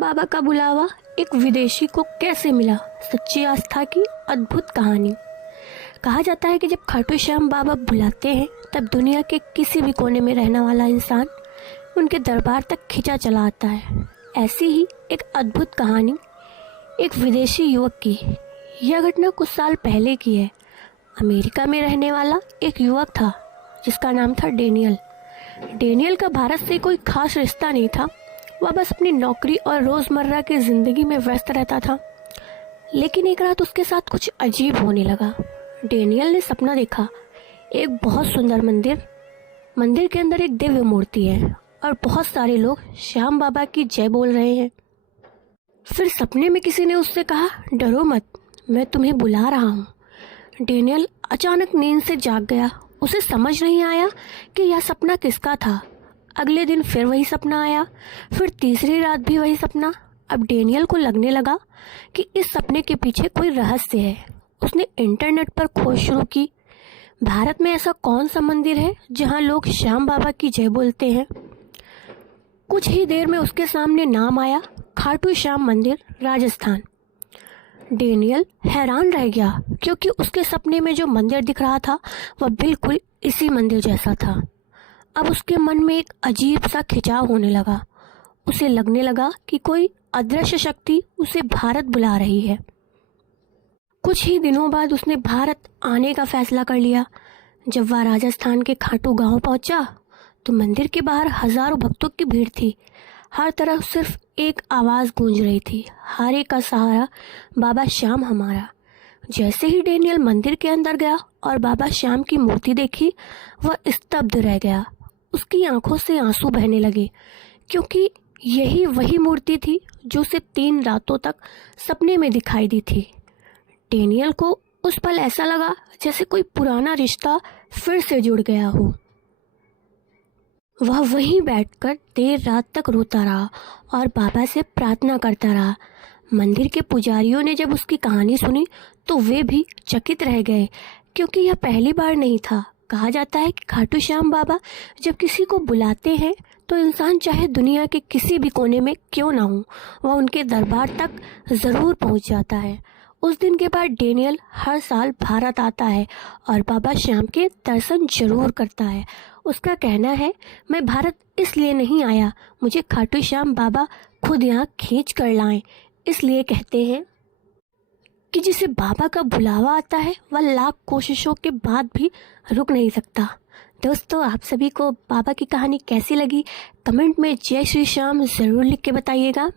बाबा का बुलावा एक विदेशी को कैसे मिला, सच्ची आस्था की अद्भुत कहानी। कहा जाता है कि जब खाटू श्याम बाबा बुलाते हैं तब दुनिया के किसी भी कोने में रहने वाला इंसान उनके दरबार तक खिंचा चला आता है। ऐसी ही एक अद्भुत कहानी एक विदेशी युवक की। यह घटना कुछ साल पहले की है। अमेरिका में रहने वाला एक युवक था जिसका नाम था डेनियल। डेनियल का भारत से कोई खास रिश्ता नहीं था। वह बस अपनी नौकरी और रोज़मर्रा की ज़िंदगी में व्यस्त रहता था। लेकिन एक रात उसके साथ कुछ अजीब होने लगा। डेनियल ने सपना देखा, एक बहुत सुंदर मंदिर के अंदर एक दिव्य मूर्ति है और बहुत सारे लोग श्याम बाबा की जय बोल रहे हैं। फिर सपने में किसी ने उससे कहा, डरो मत, मैं तुम्हें बुला रहा हूँ। डेनियल अचानक नींद से जाग गया। उसे समझ नहीं आया कि यह सपना किसका था। अगले दिन फिर वही सपना आया, फिर तीसरी रात भी वही सपना। अब डेनियल को लगने लगा कि इस सपने के पीछे कोई रहस्य है। उसने इंटरनेट पर खोज शुरू की। भारत में ऐसा कौन सा मंदिर है जहां लोग श्याम बाबा की जय बोलते हैं। कुछ ही देर में उसके सामने नाम आया, खाटू श्याम मंदिर, राजस्थान। डेनियल हैरान रह गया क्योंकि उसके सपने में जो मंदिर दिख रहा था वह बिल्कुल इसी मंदिर जैसा था। अब उसके मन में एक अजीब सा खिंचाव होने लगा। उसे लगने लगा कि कोई अदृश्य शक्ति उसे भारत बुला रही है। कुछ ही दिनों बाद उसने भारत आने का फैसला कर लिया। जब वह राजस्थान के खाटू गांव पहुंचा तो मंदिर के बाहर हजारों भक्तों की भीड़ थी। हर तरफ सिर्फ एक आवाज गूंज रही थी, हारे का सहारा बाबा श्याम हमारा। जैसे ही डेनियल मंदिर के अंदर गया और बाबा श्याम की मूर्ति देखी, वह स्तब्ध रह गया। उसकी आंखों से आंसू बहने लगे क्योंकि यही वही मूर्ति थी जो उसे 3 रातों तक सपने में दिखाई दी थी। डेनियल को उस पल ऐसा लगा जैसे कोई पुराना रिश्ता फिर से जुड़ गया हो। वह वहीं बैठकर देर रात तक रोता रहा और बाबा से प्रार्थना करता रहा। मंदिर के पुजारियों ने जब उसकी कहानी सुनी तो वे भी चकित रह गए क्योंकि यह पहली बार नहीं था। कहा जाता है कि खाटू श्याम बाबा जब किसी को बुलाते हैं तो इंसान चाहे दुनिया के किसी भी कोने में क्यों ना हो, वह उनके दरबार तक ज़रूर पहुंच जाता है। उस दिन के बाद डेनियल हर साल भारत आता है और बाबा श्याम के दर्शन जरूर करता है। उसका कहना है, मैं भारत इसलिए नहीं आया, मुझे खाटू श्याम बाबा खुद यहाँ खींच कर लाएं। इसलिए कहते हैं कि जिसे बाबा का बुलावा आता है वह लाख कोशिशों के बाद भी रुक नहीं सकता। दोस्तों, आप सभी को बाबा की कहानी कैसी लगी कमेंट में जय श्री श्याम ज़रूर लिख के बताइएगा।